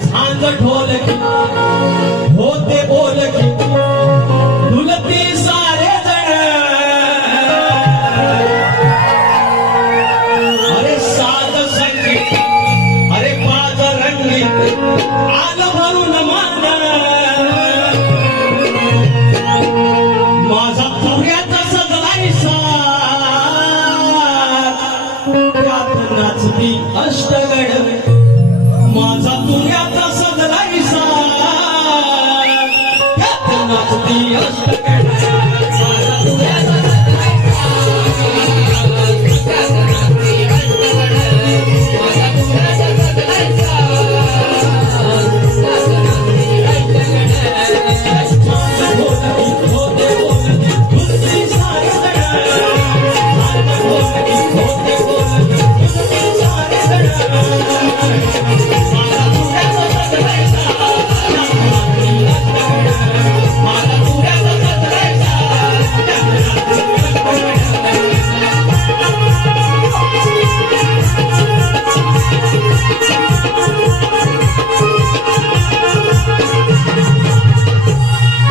झांज ढोलकी होते बोलकी डुलती सारे जण अरे सात संगीत अरे पाच रंगी आलं